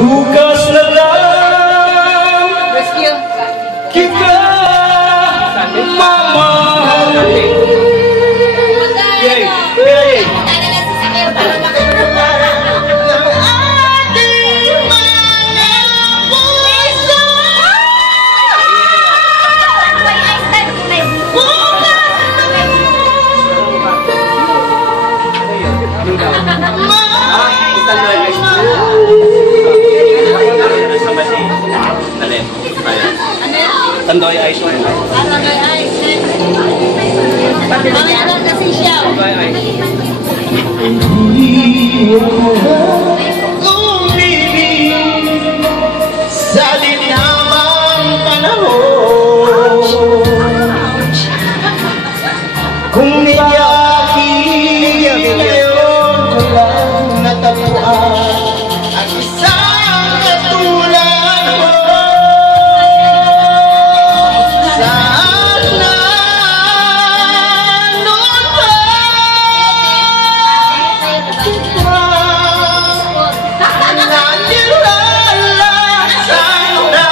Bukas na lang kita mamahalin. Tandoy ice wine. Tandoy ice. Pangalan kasi siya. Tandoy ice. Hindi ako umibig sa linamang panahon. Kung niyaki ngayon ko lang natagpuan ang isang katulad mo. Sana noon pa nakilala sana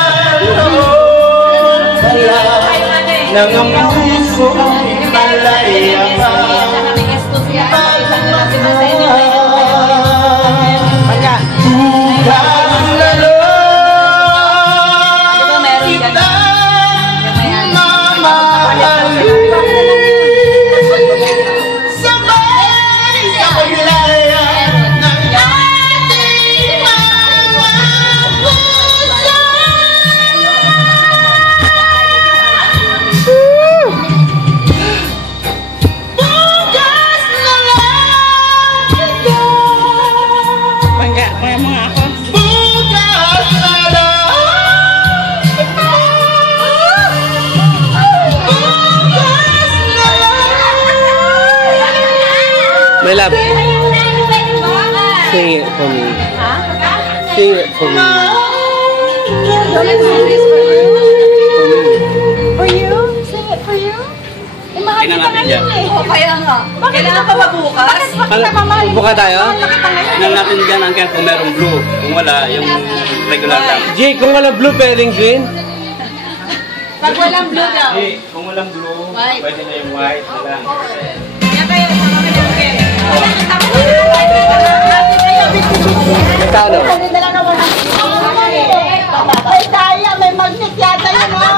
noon pala nang ang puso ay malaya pa. My love, sing it for me. Sing it for me. For you? Sing it for you? Eh, mahal kita ngayon eh. O, kaya nga. Kailangan pa ba bukas? Bakit na mamahal? Buka tayo? Tingnan natin dyan ang kung merong blue. Kung wala, yung regular lang. Jay, kung wala blue, pwedeng green? Pag walang blue daw. Kung walang blue, pwede na yung white na lang. Kaya kayo, sa mga nilagay. Magkano? Ay, saya, may magnet yata yun, ha?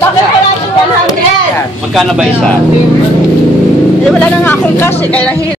Bakit wala yung 100? Magkano ba isa? Eh, wala na nga akong cash, eh, kaya